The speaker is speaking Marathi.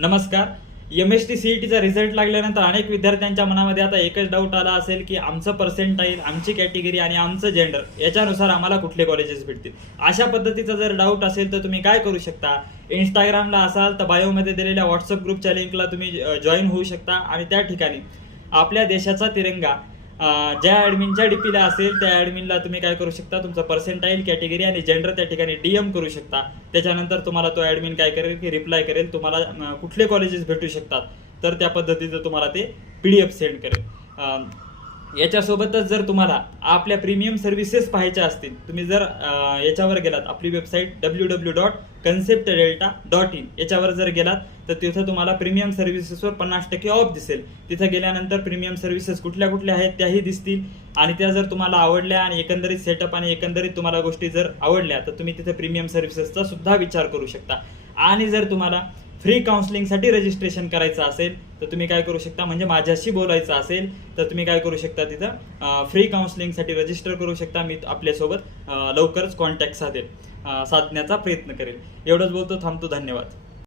नमस्कार. MST CETचा रिझल्ट लागल्यानंतर अनेक विद्यार्थ्यांच्या मनामध्ये आता एकच डाऊट आला असेल की आमचं पर्सेंटाईल, आमची कॅटेगरी आणि आमचं जेंडर याच्यानुसार आम्हाला कुठले कॉलेजेस भेटतील. अशा पद्धतीचा जर डाऊट असेल तर तुम्ही काय करू शकता, इंस्टाग्रामला असाल तर बायोमध्ये दिलेल्या व्हॉट्सअप ग्रुपच्या लिंकला तुम्ही जॉईन होऊ शकता आणि त्या ठिकाणी आपल्या देशाचा तिरंगा ज्या ॲडमिनच्या डीपीला असेल त्या ॲडमिनला तुम्ही काय करू शकता, तुमचं पर्सेंटाईल, कॅटेगरी आणि जेंडर त्या ठिकाणी DM करू शकता. त्याच्यानंतर तुम्हाला तो ॲडमिन काय करेल की रिप्लाय करेल, तुम्हाला कुठले कॉलेजेस भेटू शकतात तर त्या पद्धतीचं तुम्हाला ते PDF सेंड करेल. याच्यासोबतच जर तुम्हाला आपल्या प्रीमियम सर्व्हिसेस पाहायच्या असतील, तुम्ही जर याच्यावर गेलात, आपली वेबसाईट www.conceptdelta.in याच्यावर जर गेलात तर तिथं तुम्हाला प्रीमियम सर्व्हिसेसवर 50% ऑफ दिसेल. तिथं गेल्यानंतर प्रीमियम सर्व्हिसेस कुठल्या कुठल्या आहेत त्याही दिसतील आणि त्या जर तुम्हाला आवडल्या आणि एकंदरीत सेटअप आणि एकंदरीत तुम्हाला गोष्टी जर आवडल्या तर तुम्ही तिथे प्रीमियम सर्व्हिसेसचा सुद्धा विचार करू शकता. आणि जर तुम्हाला फ्री काउन्सिलिंगसाठी रजिस्ट्रेशन करायचं असेल तर तुम्ही काय करू शकता, म्हणजे माझ्याशी बोलायचं असेल तर तुम्ही काय करू शकता, तिथं फ्री काउन्सिलिंगसाठी रजिस्टर करू शकता. मी आपल्यासोबत लवकरच कॉन्टॅक्ट साधण्याचा प्रयत्न करेल. एवढंच बोलतो, थांबतो. धन्यवाद.